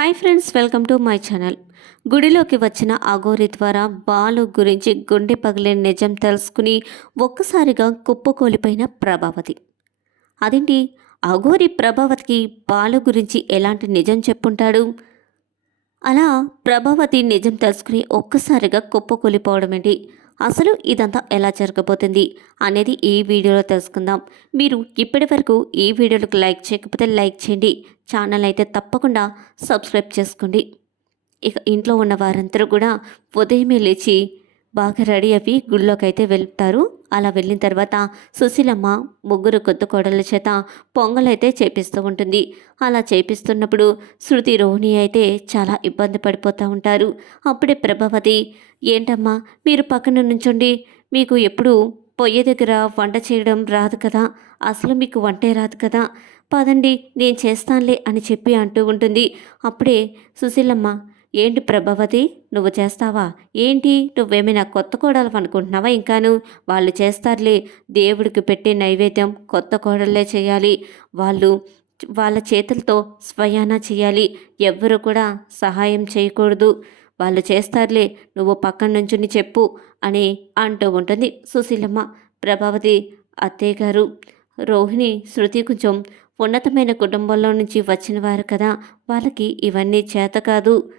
Hi friends welcome to my channel. గుడిలోకి వచ్చిన అఘోరి ద్వారా బాలు గురించి గుండె పగిలే నిజం తెలుసుకుని ఒక్కసారిగా కుప్పకూలిపోయిన ప్రభావతి. అదేంటి? అఘోరి ప్రభావతికి బాలు గురించి ఎలాంటి నిజం చెప్పుంటాడు? అలా ప్రభావతి నిజం తెలుసుకుని ఒక్కసారిగా కుప్పకూలిపోవడం ఏంటి? అసలు ఇదంతా ఎలా జరగబోతుంది అనేది ఈ వీడియోలో తెలుసుకుందాం. మీరు ఇప్పటి వరకు ఈ వీడియోలకు లైక్ చేయకపోతే లైక్ చేయండి. ఛానల్ అయితే తప్పకుండా సబ్స్క్రైబ్ చేసుకోండి. ఇక ఇంట్లో ఉన్న వారందరూ కూడా ఉదయమే లేచి బాగా రెడీ అవి గుళ్ళోకి అయితే వెళ్తారు. అలా వెళ్ళిన తర్వాత సుశీలమ్మ ముగ్గురు కొత్త కోడళ్ళ చేత పొంగలైతే చేపిస్తూ ఉంటుంది. అలా చేపిస్తున్నప్పుడు శృతి రోహిణి అయితే చాలా ఇబ్బంది పడిపోతూ ఉంటారు. అప్పుడే ప్రభావతి ఏంటమ్మా మీరు పక్కన నుంచోండి. మీకు ఎప్పుడు పొయ్యి దగ్గర వంట చేయడం రాదు కదా. అసలు మీకు వంటే రాదు కదా. పదండి నేను చేస్తానులే అని చెప్పి అంటూ ఉంటుంది. అప్పుడే సుశీలమ్మ ఏంటి ప్రభావతి? నువ్వు చేస్తావా? ఏంటి? నువ్వేమైనా కొత్త కోడలు అనుకుంటున్నావా ఇంకాను? వాళ్ళు చేస్తారులే. దేవుడికి పెట్టే నైవేద్యం కొత్త కోడలే చేయాలి. వాళ్ళు వాళ్ళ చేతులతో స్వయాన చేయాలి. ఎవ్వరు కూడా సహాయం చేయకూడదు. వాళ్ళు చేస్తారులే. నువ్వు పక్కన నుంచుని చెప్పు అని అంటూ ఉంటుంది సుశీలమ్మ. ప్రభావతి అత్తయ్య గారు రోహిణి శృతి కొంచెం ఉన్నతమైన కుటుంబంలో నుంచి వచ్చిన వారు కదా. వాళ్ళకి ఇవన్నీ చేత కాదు.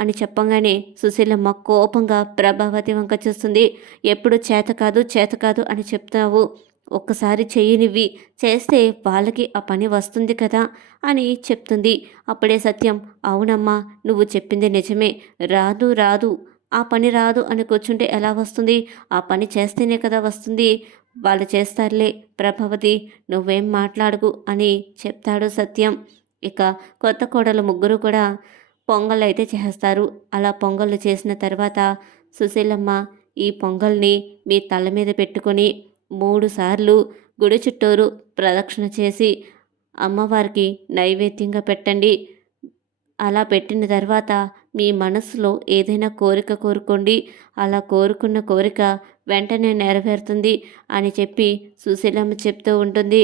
అని చెప్పంగానే సుశీలమ్మ కోపంగా ప్రభావతి వంక చూస్తుంది. ఎప్పుడు చేత కాదు చేత కాదు అని చెప్తావు. ఒక్కసారి చెయ్యనివ్వి. చేస్తే వాళ్ళకి ఆ పని వస్తుంది కదా అని చెప్తుంది. అప్పుడే సత్యం అవునమ్మా నువ్వు చెప్పింది నిజమే. రాదు రాదు. ఆ పని రాదు అని కూర్చుంటే ఎలా వస్తుంది? ఆ పని చేస్తేనే కదా వస్తుంది. వాళ్ళు చేస్తారులే ప్రభావతి నువ్వేం మాట్లాడుకు అని చెప్తాడు సత్యం. ఇక కొత్త కోడలు ముగ్గురు కూడా పొంగల్ అయితే చేస్తారు. అలా పొంగళ్ళు చేసిన తర్వాత సుశీలమ్మ ఈ పొంగల్ని మీ తల మీద పెట్టుకొని మూడు సార్లు గుడి చుట్టూరు ప్రదక్షిణ చేసి అమ్మవారికి నైవేద్యంగా పెట్టండి. అలా పెట్టిన తర్వాత మీ మనసులో ఏదైనా కోరిక కోరుకోండి. అలా కోరుకున్న కోరిక వెంటనే నెరవేరుతుంది అని చెప్పి సుశీలమ్మ చెప్తూ ఉంటుంది.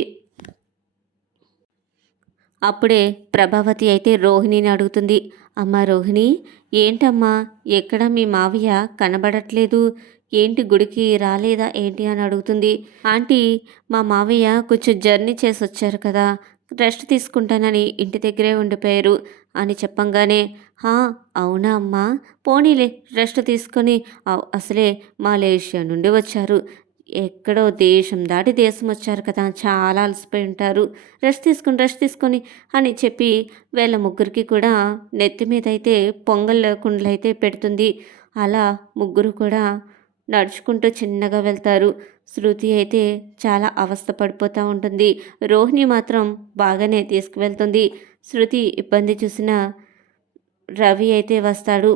అప్పుడే ప్రభావతి అయితే రోహిణిని అడుగుతుంది. అమ్మా రోహిణి ఏంటమ్మా? ఎక్కడ మీ మావయ్య? కనబడట్లేదు. ఏంటి గుడికి రాలేదా ఏంటి అని అడుగుతుంది. ఆంటీ మా మావయ్య కొంచెం జర్నీ చేసి వచ్చారు కదా రెస్ట్ తీసుకుంటానని ఇంటి దగ్గరే ఉండిపోయారు అని చెప్పంగానే హా అవునా అమ్మా? పోనీలే రెస్ట్ తీసుకొని అసలే మాలేషియా నుండి వచ్చారు. ఎక్కడో దేశం దాటి దేశం వచ్చారు కదా చాలా అలసిపోయి ఉంటారు. రెస్ట్ తీసుకొని రెస్ట్ తీసుకొని అని చెప్పి వీళ్ళ ముగ్గురికి కూడా నెత్తి మీద అయితే పొంగల్ కుండలు అయితే పెడుతుంది. అలా ముగ్గురు కూడా నడుచుకుంటూ చిన్నగా వెళ్తారు. శృతి అయితే చాలా అవస్థ పడిపోతూ ఉంటుంది. రోహిణి మాత్రం బాగానే తీసుకువెళ్తుంది. శృతి ఇబ్బంది చూసిన రవి అయితే వస్తాడు.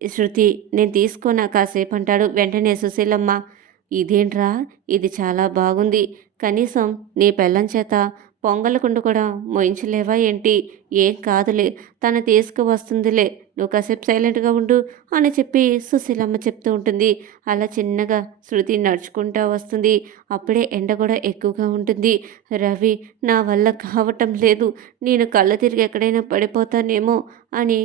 శృతి నేను తీసుకున్నా కాసేపు అంటాడు. వెంటనే సుశీలమ్మ ఇదేంట్రా? ఇది చాలా బాగుంది. కనీసం నీ పెళ్ళం చేత పొంగలకుండు కూడా మోయించలేవా ఏంటి? ఏం కాదులే తను తీసుకువస్తుందిలే. నువ్వు కాసేపు సైలెంట్గా ఉండు అని చెప్పి సుశీలమ్మ చెప్తూ ఉంటుంది. అలా చిన్నగా శృతి నడుచుకుంటూ వస్తుంది. అప్పుడే ఎండ కూడా ఎక్కువగా ఉంటుంది. రవి నా వల్ల కావటం లేదు. నేను కళ్ళ తిరిగి ఎక్కడైనా పడిపోతానేమో అని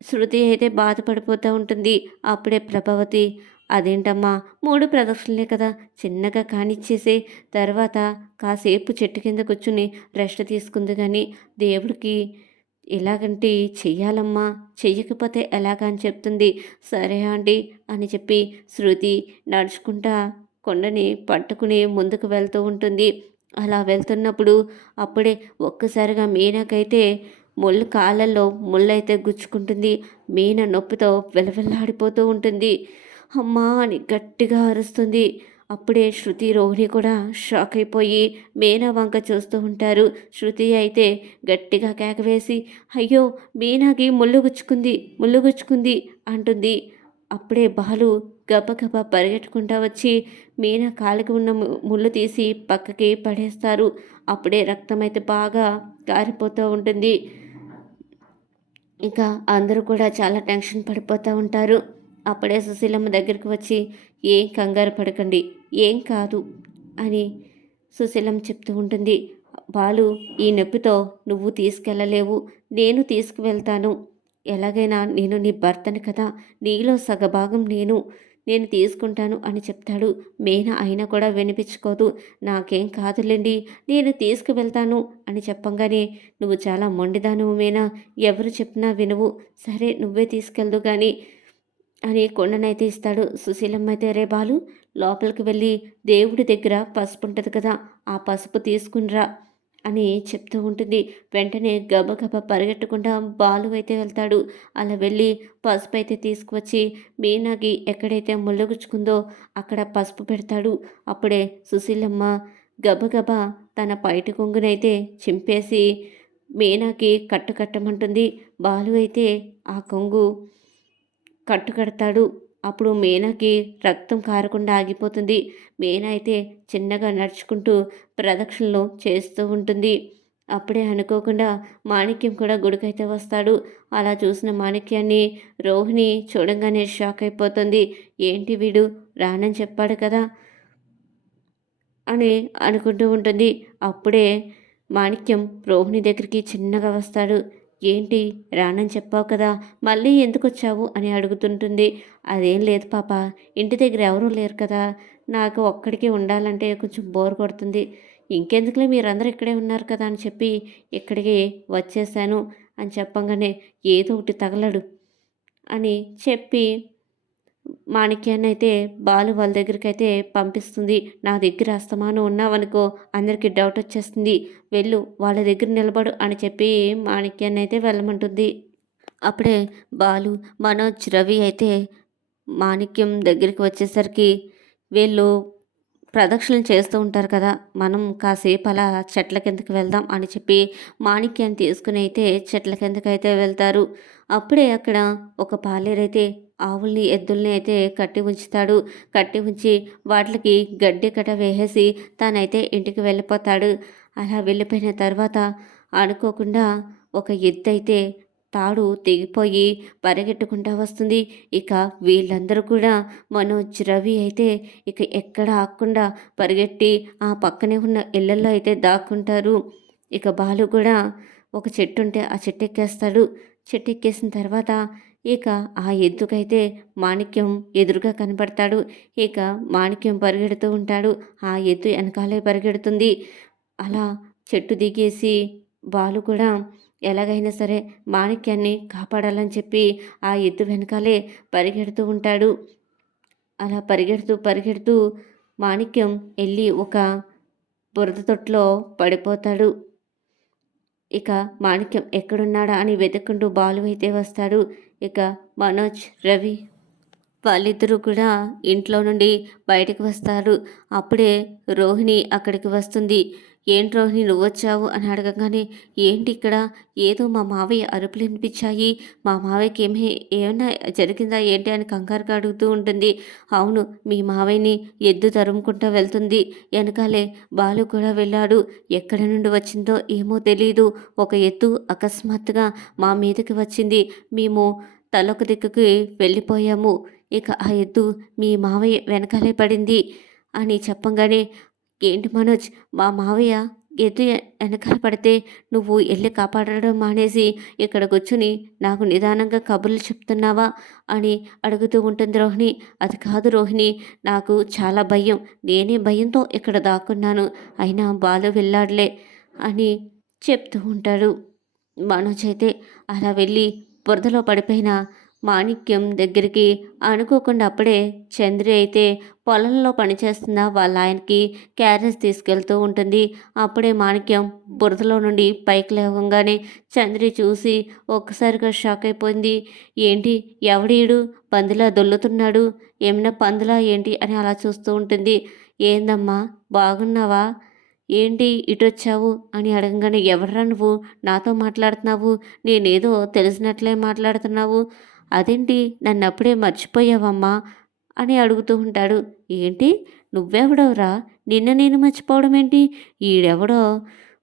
శృతి అయితే బాధపడిపోతూ ఉంటుంది. అప్పుడే ప్రభావతి అదేంటమ్మా? మూడు ప్రదక్షిణలే కదా. చిన్నగా కానిచ్చేసే. తర్వాత కాసేపు చెట్టు కింద కూర్చుని రెస్ట్ తీసుకుంది కానీ దేవుడికి ఎలాగంటే చెయ్యాలమ్మా. చెయ్యకపోతే ఎలాగా అని చెప్తుంది. సరే అండి అని చెప్పి శృతి నడుచుకుంటా కొండని పట్టుకుని ముందుకు వెళ్తూ ఉంటుంది. అలా వెళ్తున్నప్పుడు అప్పుడే ఒక్కసారిగా మీనాకైతే ముళ్ళు కాళ్ళల్లో ముళ్ళైతే గుచ్చుకుంటుంది. మీన నొప్పితో వెలవెల్లాడిపోతూ ఉంటుంది. అమ్మా అని గట్టిగా అరుస్తుంది. అప్పుడే శృతి రోహిణి కూడా షాక్ అయిపోయి మీనా వంక చూస్తూ ఉంటారు. శృతి అయితే గట్టిగా కేకవేసి అయ్యో మీనాకి ముళ్ళు గుచ్చుకుంది ముళ్ళు గుచ్చుకుంది అంటుంది. అప్పుడే బాలు గబగబ పరిగెట్టుకుంటా వచ్చి మీనా కాలికి ఉన్న ముళ్ళు తీసి పక్కకి పడేస్తారు. అప్పుడే రక్తం అయితే బాగా కారిపోతూ ఉంటుంది. ఇంకా అందరూ కూడా చాలా టెన్షన్ పడిపోతూ ఉంటారు. అప్పుడే సుశీలమ్మ దగ్గరికి వచ్చి ఏం కంగారు పడకండి ఏం కాదు అని సుశీలమ్మ చెప్తూ ఉంటుంది. బాలు ఈ నొప్పితో నువ్వు తీసుకెళ్ళలేవు నేను తీసుకువెళ్తాను. ఎలాగైనా నేను నీ భర్తని కదా నీలో సగభాగం నేను నేను తీసుకుంటాను అని చెప్తాడు. మేన అయినా కూడా వినిపించుకోదు. నాకేం కాదులేండి నేను తీసుకువెళ్తాను అని చెప్పంగానే నువ్వు చాలా మొండిదాను మేనా ఎవరు చెప్పినా వినువు. సరే నువ్వే తీసుకెళ్దు కానీ అని కొండనైతే ఇస్తాడు. సుశీలమ్మ అయితే రే బాలు లోపలికి వెళ్ళి దేవుడి దగ్గర పసుపు ఉంటుంది కదా ఆ పసుపు తీసుకునిరా అని చెప్తూ ఉంటుంది. వెంటనే గబగబ పరిగెట్టకుండా బాలు అయితే వెళ్తాడు. అలా వెళ్ళి పసుపు అయితే తీసుకువచ్చి మీనాకి ఎక్కడైతే ముళ్ళగుచ్చుకుందో అక్కడ పసుపు పెడతాడు. అప్పుడే సుశీలమ్మ గబగబ తన పైటి కొంగునైతే చింపేసి మీనాకి కట్టుకట్టమంటుంది బాలు అయితే ఆ కొంగు కట్టు కడతాడు అప్పుడు మీనాకి రక్తం కారకుండా ఆగిపోతుంది. మీనా అయితే చిన్నగా నడుచుకుంటూ ప్రదక్షిణలు చేస్తూ ఉంటుంది. అప్పుడే అనుకోకుండా మాణిక్యం కూడా గుడికైతే వస్తాడు. అలా చూసిన మాణిక్యాన్ని రోహిణి చూడంగానే షాక్ అయిపోతుంది. ఏంటి వీడు? రానని చెప్పాడు కదా? అని అనుకుంటూ ఉంటుంది. అప్పుడే మాణిక్యం రోహిణి దగ్గరికి చిన్నగా వస్తాడు. ఏంటి? రానని చెప్పావు కదా మళ్ళీ ఎందుకు వచ్చావు అని అడుగుతుంటుంది. అదేం లేదు పాప ఇంటి దగ్గర ఎవరూ లేరు కదా. నాకు ఒక్కడికి ఉండాలంటే కొంచెం బోర్ కొడుతుంది. ఇంకెందుకులే మీరందరూ ఇక్కడే ఉన్నారు కదా అని చెప్పి ఇక్కడికి వచ్చేసాను అని చెప్పంగానే ఏదో ఒకటి తగలడు అని చెప్పి మాణిక్యాన్ని అయితే బాలు వాళ్ళ దగ్గరికి అయితే పంపిస్తుంది. నా దగ్గర అస్తమానం ఉన్నావనుకో అందరికీ డౌట్ వచ్చేస్తుంది. వెళ్ళు వాళ్ళ దగ్గర నిలబడు అని చెప్పి మాణిక్యాన్ని అయితే వెళ్ళమంటుంది. అప్పుడే బాలు మనోజ్ రవి అయితే మాణిక్యం దగ్గరికి వచ్చేసరికి వీళ్ళు ప్రదక్షిణలు చేస్తూ ఉంటారు కదా మనం కాసేపు అలా చెట్ల కిందకి వెళ్దాం అని చెప్పి మాణిక్యాన్ని తీసుకుని అయితే చెట్ల కిందకి అయితే వెళ్తారు. అప్పుడే అక్కడ ఒక పాలేరైతే ఆవుల్ని ఎద్దుల్ని అయితే కట్టి ఉంచుతాడు. కట్టి ఉంచి వాటికి గడ్డి కట వేసేసి తానైతే ఇంటికి వెళ్ళిపోతాడు. అలా వెళ్ళిపోయిన తర్వాత అనుకోకుండా ఒక ఎద్దు అయితే తాడు తెగిపోయి పరిగెట్టుకుంటా వస్తుంది. ఇక వీళ్ళందరూ కూడా మనోజ్ రవి అయితే ఇక ఎక్కడ ఆకుండా పరిగెట్టి ఆ పక్కనే ఉన్న ఇళ్ళలో అయితే దాక్కుంటారు. ఇక బాలు కూడా ఒక చెట్టు ఉంటే ఆ చెట్టు ఎక్కేస్తాడు చెట్టు ఎక్కేసిన తర్వాత ఇక ఆ ఎద్దుకైతే మాణిక్యం ఎదురుగా కనపడతాడు. ఇక మాణిక్యం పరిగెడుతూ ఉంటాడు. ఆ ఎద్దు వెనకాలే పరిగెడుతుంది. అలా చెట్టు దిగేసి బాలు కూడా ఎలాగైనా సరే మాణిక్యాన్ని కాపాడాలని చెప్పి ఆ ఎద్దు వెనకాలే పరిగెడుతూ ఉంటాడు. అలా పరిగెడుతూ పరిగెడుతూ మాణిక్యం వెళ్ళి ఒక బురద తొట్టులో పడిపోతాడు. ఇక మాణిక్యం ఎక్కడున్నాడా అని వెతుక్కుంటూ బాలు అయితే వస్తాడు. ఇక మనోజ్ రవి వాళ్ళిద్దరూ కూడా ఇంట్లో నుండి బయటకు వస్తారు. అప్పుడే రోహిణి అక్కడికి వస్తుంది. ఏంటి రోహిణి నువ్వు వచ్చావు అని అడగగానే ఏంటి ఇక్కడ? ఏదో మా మావయ్య అరుపులు వినిపించాయి. మా మావయ్యకి ఏమి ఏమైనా జరిగిందా ఏంటి అని కంగారుగా అడుగుతూ ఉంటుంది. అవును మీ మావయ్యని ఎద్దు తరుముకుంటూ వెళ్తుంది. వెనకాలే బాలు కూడా వెళ్ళాడు. ఎక్కడి నుండి వచ్చిందో ఏమో తెలీదు. ఒక ఎద్దు అకస్మాత్తుగా మా మీదకి వచ్చింది. మేము తలొక దిక్కుకి వెళ్ళిపోయాము. ఇక ఆ ఎద్దు మీ మావయ్య వెనకాలే పడింది అని చెప్పంగానే ఏంటి మనోజ్? మా మావయ్య ఎద్దు వెనకాల పడితే నువ్వు వెళ్ళి కాపాడడం మానేసి ఇక్కడ కూర్చుని నాకు నిదానంగా కబుర్లు చెప్తున్నావా అని అడుగుతూ ఉంటుంది రోహిణి. అది కాదు రోహిణి నాకు చాలా భయం. నేనే భయంతో ఇక్కడ దాక్కున్నాను. అయినా బాలు వెళ్ళాడులే అని చెప్తూ ఉంటాడు. మనోజ్ అయితే అలా వెళ్ళి బురదలో పడిపోయిన మాణిక్యం దగ్గరికి అనుకోకుండా అప్పుడే చంద్రి అయితే పొలంలో పనిచేస్తున్న వాళ్ళ ఆయనకి క్యారేజ్ తీసుకెళ్తూ ఉంటుంది. అప్పుడే మాణిక్యం బురదలో నుండి పైకి లేవగానే చంద్రి చూసి ఒక్కసారిగా షాక్ అయిపోయింది. ఏంటి ఎవడీడు? పందిలా దొల్లుతున్నాడు. ఏమైనా పందులా ఏంటి అని అలా చూస్తూ ఉంటుంది. ఏందమ్మా బాగున్నావా? ఏంటి ఇటొచ్చావు అని అడగగానే ఎవర్రా నువ్వు? నాతో మాట్లాడుతున్నావు? నేనేదో తెలిసినట్లే మాట్లాడుతున్నావు? అదేంటి? నన్ను అప్పుడే మర్చిపోయావమ్మా అని అడుగుతూ ఉంటాడు. ఏంటి? నువ్వెవడోరా? నిన్న నేను మర్చిపోవడం ఏంటి ఈడెవడో?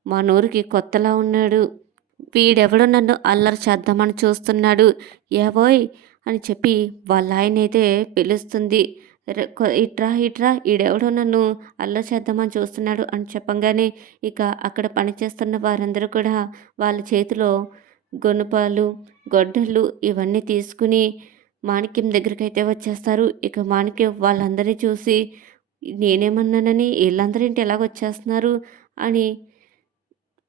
మా నూరికి కొత్తలా ఉన్నాడు. వీడెవడో నన్ను అల్లరి చేద్దామని చూస్తున్నాడు. ఏవోయ్! అని చెప్పి వాళ్ళ ఆయన అయితే పిలుస్తుంది ఇట్రా ఇట్రా ఈడెవడో నన్ను అల్ల చేద్దామని చూస్తున్నాడు అని చెప్పంగానే ఇక అక్కడ పనిచేస్తున్న వారందరూ కూడా వాళ్ళ చేతిలో గొనుపాలు గొడ్డళ్ళు ఇవన్నీ తీసుకుని మాణిక్యం దగ్గరికైతే వచ్చేస్తారు. ఇక మాణిక్యం వాళ్ళందరినీ చూసి నేనేమన్నానని వీళ్ళందరేంటి ఎలాగ వచ్చేస్తున్నారు? అని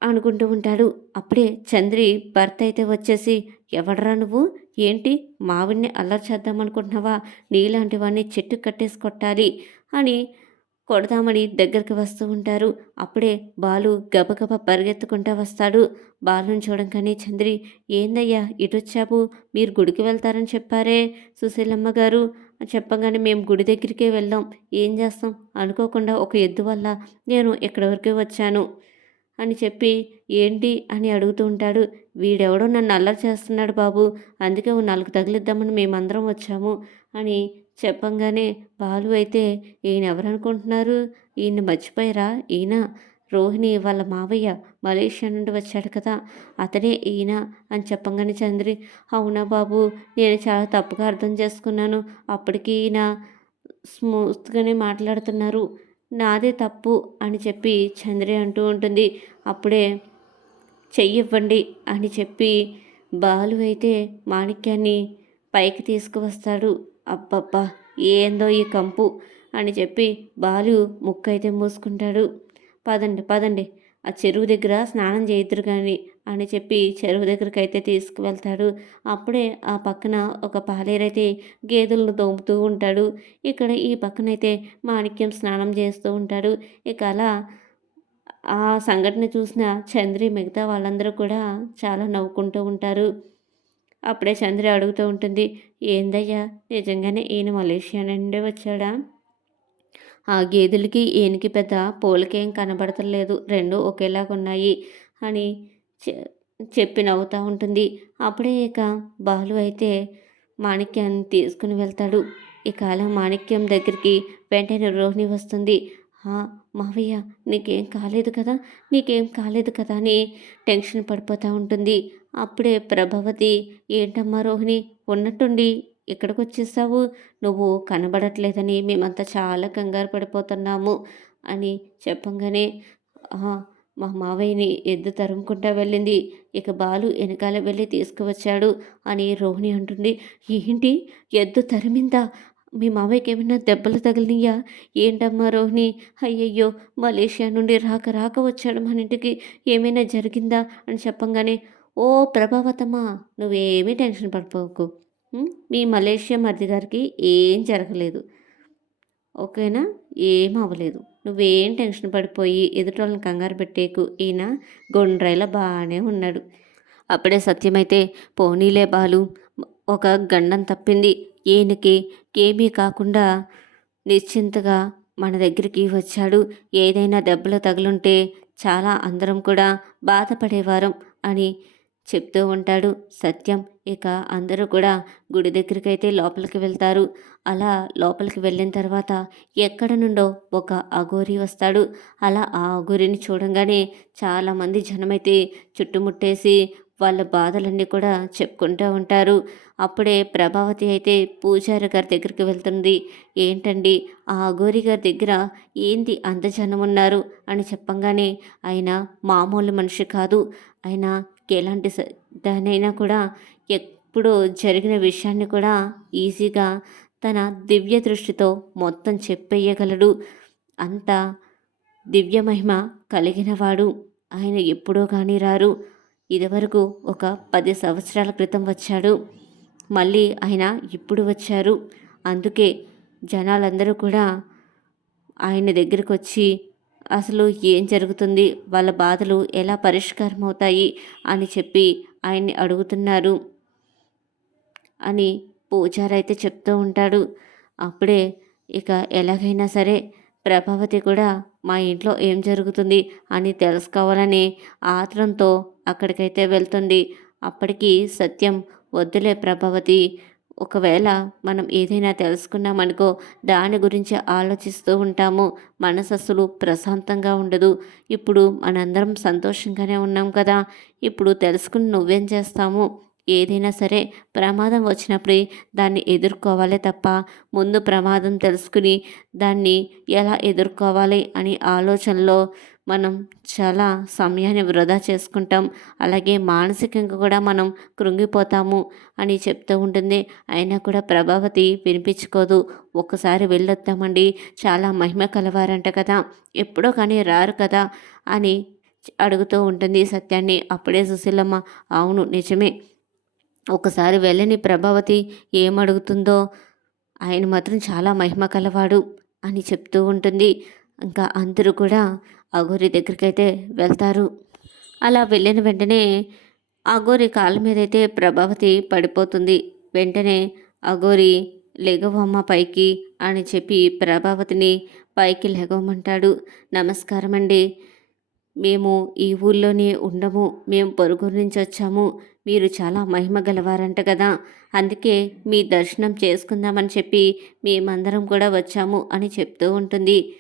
అనుకుంటూ ఉంటాడు. అప్పుడే చంద్రి భర్త అయితే వచ్చేసి ఎవడరా నువ్వు? ఏంటి? మావిడిని అల్లరి చేద్దామనుకుంటున్నావా? నీలాంటివన్నీ చెట్టు కట్టేసి కొట్టాలి అని కొడదామని దగ్గరికి వస్తూ ఉంటారు. అప్పుడే బాలు గబగబ పరిగెత్తుకుంటా వస్తాడు. బాలుని చూడంగానే చంద్రి ఏందయ్యా ఇటొచ్చావు మీరు గుడికి వెళ్తారని చెప్పారే సుశీలమ్మ గారు. అని చెప్పగానే మేము గుడి దగ్గరికే వెళ్దాం ఏం చేస్తాం? అనుకోకుండా ఒక ఎద్దు వల్ల నేను ఇక్కడి వరకే వచ్చాను అని చెప్పి ఏంటి? అని అడుగుతూ ఉంటాడు. వీడెవడో నన్ను అల్లరి చేస్తున్నాడు బాబు. అందుకే ఓ నాలుగు తగిలిద్దామని మేమందరం వచ్చాము అని చెప్పంగానే బాలు అయితే ఈయన ఎవరనుకుంటున్నారు ఈయన మర్చిపోయారా? ఈయన రోహిణి వాళ్ళ మావయ్య మలేషియా నుండి వచ్చాడు కదా అతనే ఈయన అని చెప్పంగానే చంద్రి అవునా బాబు నేను చాలా తప్పుగా అర్థం చేసుకున్నాను. అప్పటికి ఈయన స్మూత్గానే మాట్లాడుతున్నారు. నాదే తప్పు అని చెప్పి చంద్రి అంటూ ఉంటుంది. అప్పుడే చెయ్యివ్వండి అని చెప్పి బాలు అయితే మాణిక్యాన్ని పైకి తీసుకువస్తాడు. అబ్బబ్బా ఏందో ఈ కంపు అని చెప్పి బాలు ముక్కైతే మూసుకుంటాడు. పదండి పదండి. ఆ చెరువు దగ్గర స్నానం చేయొద్దురు కానీ అని చెప్పి చెరువు దగ్గరికి అయితే తీసుకువెళ్తాడు. అప్పుడే ఆ పక్కన ఒక పాలేరైతే గేదెలను తోముతూ ఉంటాడు. ఇక్కడ ఈ పక్కనైతే మాణిక్యం స్నానం చేస్తూ ఉంటాడు. ఇక అలా ఆ సంఘటన చూసిన చంద్రి మిగతా వాళ్ళందరూ కూడా చాలా నవ్వుకుంటూ ఉంటారు. అప్పుడే చంద్రి అడుగుతూ ఉంటుంది ఏందయ్యా నిజంగానే ఈయన మలేషియా నుండి వచ్చాడా? ఆ గేదెలకి ఈయనకి పెద్ద పోలికేం కనబడతలేదు రెండు ఒకేలాగా ఉన్నాయి అని చె- చెప్పి నవ్వుతూ ఉంటుంది. అప్పుడే ఇక బాలు అయితే మాణిక్యాన్ని తీసుకుని వెళ్తాడు. ఇక అలా మాణిక్యం దగ్గరికి వెంటనే రోహిణి వస్తుంది. "ఆ, మావయ్య నీకేం కాలేదు కదా నీకేం కాలేదు కదా అని టెన్షన్ పడిపోతూ ఉంటుంది. అప్పుడే ప్రభావతి ఏంటమ్మా రోహిణి ఉన్నట్టుండి ఇక్కడికి వచ్చేసావు నువ్వు కనబడట్లేదని మేమంతా చాలా కంగారు పడిపోతున్నాము అని చెప్పంగానే మా మావయ్యని ఎద్దు తరుముకుంటా వెళ్ళింది. ఇక బాలు వెనకాల వెళ్ళి తీసుకువచ్చాడు అని రోహిణి అంటుంది. ఏంటి? ఎద్దు తరిమిందా? మీ మావయ్యకి ఏమైనా దెబ్బలు తగిలినాయా? ఏంటమ్మా రోహిణి? అయ్యయ్యో మలేషియా నుండి రాక రాక వచ్చాడు మన ఇంటికి. ఏమైనా జరిగిందా? అని చెప్పంగానే ఓ ప్రభావతమ్మా నువ్వేమీ టెన్షన్ పడిపోకు. మీ మలేషియా మరిది గారికి ఏం జరగలేదు. ఓకేనా? ఏం అవ్వలేదు. నువ్వేం టెన్షన్ పడిపోయి ఎదుటోళ్ళని కంగారు పెట్టేకు. ఈయన గొండ్రైలా బాగానే ఉన్నాడు. అప్పుడే సత్యమైతే పోనీలే బాలు ఒక గండం తప్పింది. ఈయనకి ఏమీ కాకుండా నిశ్చింతగా మన దగ్గరికి వచ్చాడు. ఏదైనా దెబ్బలు తగులుంటే చాలా అందరం కూడా బాధపడేవారం అని చెప్తూ ఉంటాడు. సత్యం ఇక అందరూ కూడా గుడి దగ్గరికి అయితే లోపలికి వెళ్తారు. అలా లోపలికి వెళ్ళిన తర్వాత ఎక్కడ నుండో ఒక అఘోరి వస్తాడు. అలా ఆ అఘోరిని చూడంగానే చాలామంది జనమైతే చుట్టుముట్టేసి వాళ్ళ బాధలన్నీ కూడా చెప్పుకుంటూ ఉంటారు. అప్పుడే ప్రభావతి అయితే పూజారి గారి దగ్గరికి వెళ్తుంది. ఏంటండి ఆ అఘోరి గారి దగ్గర ఏంది అంత జనం ఉన్నారు అని చెప్పంగానే ఆయన మామూలు మనిషి కాదు. ఆయన ఎలాంటి దానైనా కూడా ఎప్పుడు జరిగిన విషయాన్ని కూడా ఈజీగా తన దివ్య దృష్టితో మొత్తం చెప్పేయగలడు. అంత దివ్య మహిమ కలిగినవాడు ఆయన ఎప్పుడో కానీ రారు. ఇదివరకు ఒక పది సంవత్సరాల క్రితం వచ్చాడు. మళ్ళీ ఆయన ఇప్పుడు వచ్చారు. అందుకే జనాలందరూ కూడా ఆయన దగ్గరకు వచ్చి అసలు ఏం జరుగుతుంది? వాళ్ళ బాధలు ఎలా పరిష్కారం అవుతాయి అని చెప్పి ఆయన్ని అడుగుతున్నారు. అని పూజారి అయితే చెప్తూ ఉంటాడు. అప్పుడే ఇక ఎలాగైనా సరే ప్రభావతి కూడా మా ఇంట్లో ఏం జరుగుతుంది అని తెలుసుకోవాలని ఆత్రంతో అక్కడికైతే వెళ్తుంది. అప్పటికి సత్యం వద్దులే ప్రభావతి. ఒకవేళ మనం ఏదైనా తెలుసుకున్నామనుకో దాని గురించి ఆలోచిస్తూ ఉంటాము. మనసు అసలు ప్రశాంతంగా ఉండదు. ఇప్పుడు మనందరం సంతోషంగానే ఉన్నాం కదా. ఇప్పుడు తెలుసుకుని నువ్వేం చేస్తాము ఏదైనా సరే ప్రమాదం వచ్చినప్పుడు దాన్ని ఎదుర్కోవాలి తప్ప ముందు ప్రమాదం తెలుసుకుని దాన్ని ఎలా ఎదుర్కోవాలి అని ఆలోచనలో మనం చాలా సమయాన్ని వృధా చేసుకుంటాం. అలాగే మానసికంగా కూడా మనం కృంగిపోతాము అని చెప్తూ ఉంటుంది. అయినా కూడా ప్రభావతి వినిపించుకోదు. ఒక్కసారి వెళ్ళొద్దామండి. చాలా మహిమ కలవారంట కదా. ఎప్పుడో కానీ రారు కదా అని అడుగుతూ ఉంటుంది సత్యాన్ని. అప్పుడే సుశీలమ్మ అవును నిజమే. ఒకసారి వెళ్ళని ప్రభావతి ఏమడుగుతుందో? ఆయన మాత్రం చాలా మహిమ కలవాడు అని చెప్తూ ఉంటుంది. ఇంకా అందరూ కూడా అఘోరి దగ్గరికైతే వెళ్తారు. అలా వెళ్ళిన వెంటనే అఘోరి కాళ్ళ మీదైతే ప్రభావతి పడిపోతుంది. వెంటనే అఘోరి లెగవమ్మ పైకి అని చెప్పి ప్రభావతిని పైకి లెగవమంటాడు. నమస్కారం అండి మేము ఈ ఊళ్ళోనే ఉండము. మేము పొరుగు నుంచి వచ్చాము. మీరు చాలా మహిమ గలవారంట కదా. అందుకే మీ దర్శనం చేసుకుందామని చెప్పి మేమందరం కూడా వచ్చాము అని చెప్తూ ఉంటుంది.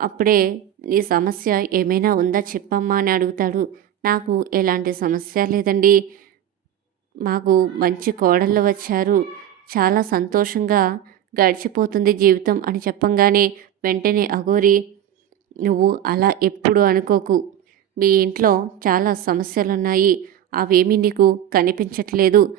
అప్పుడే నీ సమస్య ఏమైనా ఉందా చెప్పమ్మా అని అడుగుతాడు. నాకు ఎలాంటి సమస్య లేదండి. మాకు మంచి కోడళ్ళు వచ్చారు. చాలా సంతోషంగా గడిచిపోతుంది జీవితం అని చెప్పంగానే వెంటనే అగోరి నువ్వు అలా ఎప్పుడు అనుకోకు. మీ ఇంట్లో చాలా సమస్యలున్నాయి. అవేమీ నీకు కనిపించట్లేదు.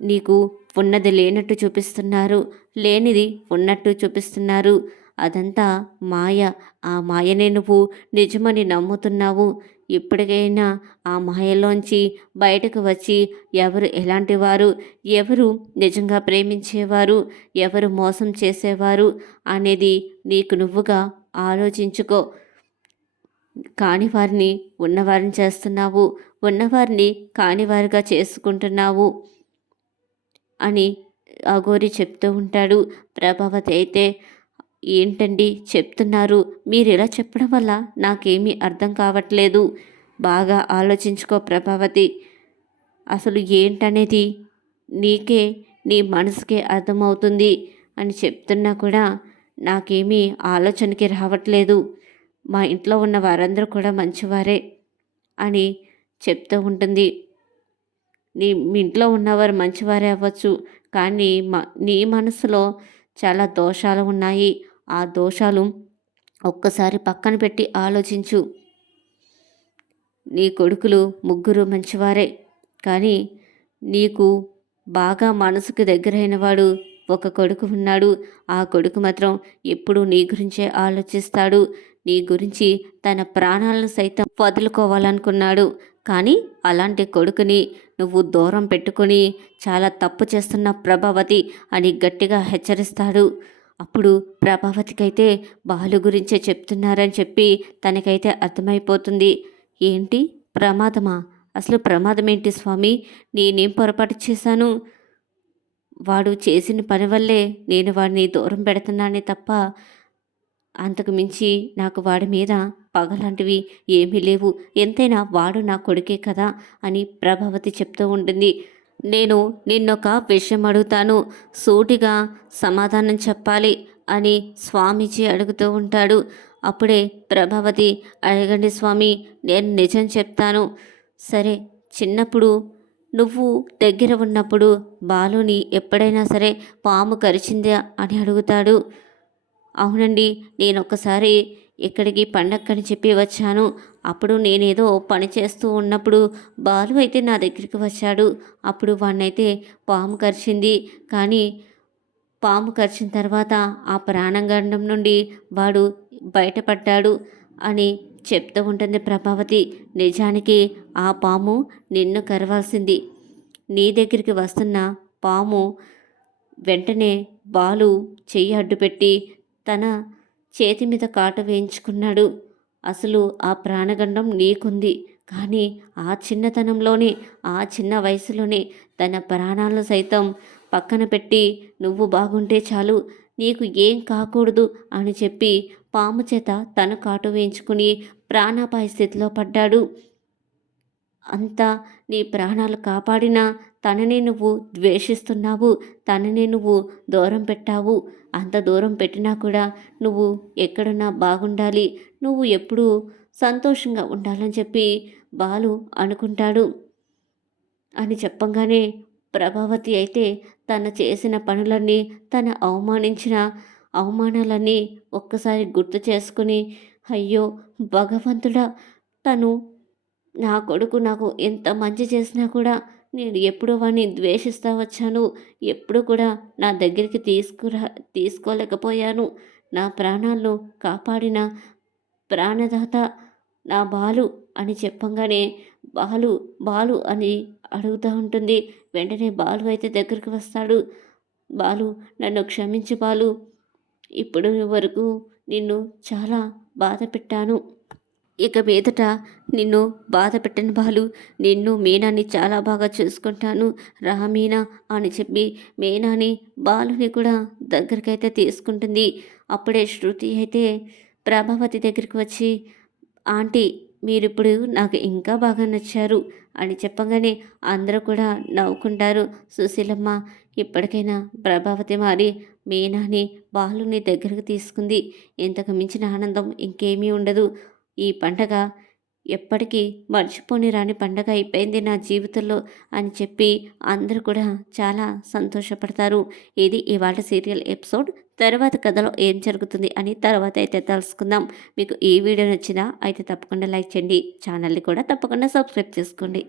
నీకు ఉన్నది లేనట్టు చూపిస్తున్నారు. లేనిది ఉన్నట్టు చూపిస్తున్నారు. అదంతా మాయ. ఆ మాయనే నువ్వు నిజమని నమ్ముతున్నావు. ఇప్పటికైనా ఆ మాయలోంచి బయటకు వచ్చి ఎవరు ఎలాంటి వారు ఎవరు నిజంగా ప్రేమించేవారు ఎవరు మోసం చేసేవారు అనేది నీకు నువ్వుగా ఆలోచించుకో. కాని వారిని ఉన్నవారిని చేస్తున్నావు ఉన్నవారిని కానివారిగా చేసుకుంటున్నావు అని అఘోరి చెప్తూ ఉంటాడు. ప్రభావతి అయితే ఏంటండి చెప్తున్నారు? మీరు ఇలా చెప్పడం వల్ల నాకేమీ అర్థం కావట్లేదు. బాగా ఆలోచించుకో ప్రభావతి. అసలు ఏంటనేది? నీకే నీ మనసుకే అర్థమవుతుంది అని చెప్తున్నా కూడా నాకేమీ ఆలోచనకి రావట్లేదు. మా ఇంట్లో ఉన్న వారందరూ కూడా మంచివారే అని చెప్తూ ఉంటుంది. నీ మీ ఇంట్లో ఉన్నవారు మంచివారే అవ్వచ్చు కానీ మా నీ మనసులో చాలా దోషాలు ఉన్నాయి. ఆ దోషాలు ఒక్కసారి పక్కన పెట్టి ఆలోచించు. నీ కొడుకులు ముగ్గురు మంచివారే కానీ నీకు బాగా మనసుకు దగ్గరైన వాడు ఒక కొడుకు ఉన్నాడు. ఆ కొడుకు మాత్రం ఎప్పుడూ నీ గురించే ఆలోచిస్తాడు. నీ గురించి తన ప్రాణాలను సైతం వదులుకోవాలనుకున్నాడు. కానీ అలాంటి కొడుకుని నువ్వు దూరం పెట్టుకొని చాలా తప్పు చేస్తున్న ప్రభావతి అని గట్టిగా హెచ్చరిస్తాడు. అప్పుడు ప్రభావతికైతే బాలు గురించే చెప్తున్నారని చెప్పి తనకైతే అర్థమైపోతుంది. ఏంటి? ప్రమాదమా? అసలు ప్రమాదం ఏంటి స్వామి? నేనేం పొరపాటు చేశాను? వాడు చేసిన పని వల్లే నేను వాడిని దూరం పెడుతున్నానే తప్ప అంతకు మించి నాకు వాడి మీద పగలాంటివి ఏమీ లేవు. ఎంతైనా వాడు నా కొడుకే కదా అని ప్రభావతి చెప్తూ ఉంటుంది. నేను నిన్నొక విషయం అడుగుతాను. సూటిగా సమాధానం చెప్పాలి అని స్వామీజీ అడుగుతూ ఉంటాడు. అప్పుడే ప్రభావతి అడగండి స్వామి నేను నిజం చెప్తాను. సరే చిన్నప్పుడు నువ్వు దగ్గర ఉన్నప్పుడు బాలుని ఎప్పుడైనా సరే పాము కరిచిందా అని అడుగుతాడు. అవునండి నేను ఒకసారి ఇక్కడికి పండక్కని చెప్పి వచ్చాను. అప్పుడు నేనేదో పని చేస్తూ ఉన్నప్పుడు బాలు అయితే నా దగ్గరికి వచ్చాడు. అప్పుడు వాడినైతే పాము కరిచింది. కానీ పాము కరిచిన తర్వాత ఆ ప్రాణగండం నుండి వాడు బయటపడ్డాడు అని చెప్తూ ఉంటుంది ప్రభావతి. నిజానికి ఆ పాము నిన్ను కరవాల్సింది. నీ దగ్గరికి వస్తున్న పాము వెంటనే బాలు చెయ్యి అడ్డుపెట్టి తన చేతి మీద కాట వేయించుకున్నాడు. అసలు ఆ ప్రాణగండం నీకుంది. కానీ ఆ చిన్నతనంలోనే ఆ చిన్న వయసులోనే తన ప్రాణాలను సైతం పక్కన పెట్టి నువ్వు బాగుంటే చాలు నీకు ఏం కాకూడదు అని చెప్పి పాము చేత తను కాటు వేయించుకుని ప్రాణాపాయ స్థితిలో పడ్డాడు. అంతా నీ ప్రాణాలు కాపాడినా తనని నువ్వు ద్వేషిస్తున్నావు తనని నువ్వు దూరం పెట్టావు. అంత దూరం పెట్టినా కూడా నువ్వు ఎక్కడున్నా బాగుండాలి. నువ్వు ఎప్పుడూ సంతోషంగా ఉండాలని చెప్పి బాలు అనుకుంటాడు. అని చెప్పంగానే ప్రభావతి అయితే తను చేసిన పనులన్నీ తను అవమానించిన అవమానాలన్నీ ఒక్కసారి గుర్తు చేసుకుని అయ్యో భగవంతుడా! తను నా కొడుకు నాకు ఎంత మంచి చేసినా కూడా నేను ఎప్పుడూ వాడిని ద్వేషిస్తా వచ్చాను. ఎప్పుడు కూడా నా దగ్గరికి తీసుకురా తీసుకోలేకపోయాను. నా ప్రాణాలను కాపాడిన ప్రాణదాత నా బాలు అని చెప్పంగానే బాలు బాలు అని అడుగుతూ ఉంటుంది. వెంటనే బాలు అయితే దగ్గరికి వస్తాడు. బాలు నన్ను క్షమించు బాలు. ఇప్పుడు వరకు నిన్ను చాలా బాధ పెట్టాను. ఇక మీదట నిన్ను బాధ పెట్టని బాలు నిన్ను మీనాని చాలా బాగా చూసుకుంటాను రా మీనా అని చెప్పి మీనాని బాలుని కూడా దగ్గరికైతే తీసుకుంటుంది. అప్పుడే శృతి అయితే ప్రభావతి దగ్గరికి వచ్చి ఆంటీ మీరిప్పుడు నాకు ఇంకా బాగా నచ్చారు అని చెప్పగానే అందరూ కూడా నవ్వుకుంటారు. సుశీలమ్మ ఇప్పటికైనా ప్రభావతి మారి మీనాని బాలుని దగ్గరకు తీసుకుంది. ఇంతకు మించిన ఆనందం ఇంకేమీ ఉండదు. ఈ పండగ ఎప్పటికీ మర్చిపోని రాని పండగ అయిపోయింది నా జీవితంలో అని చెప్పి అందరూ కూడా చాలా సంతోషపడతారు. ఇది ఇవాళ సీరియల్ ఎపిసోడ్. తర్వాత కథలో ఏం జరుగుతుంది అని తర్వాత అయితే తెలుసుకుందాం. మీకు ఈ వీడియో నచ్చినా అయితే తప్పకుండా లైక్ చేయండి. ఛానల్ని కూడా తప్పకుండా సబ్స్క్రైబ్ చేసుకోండి.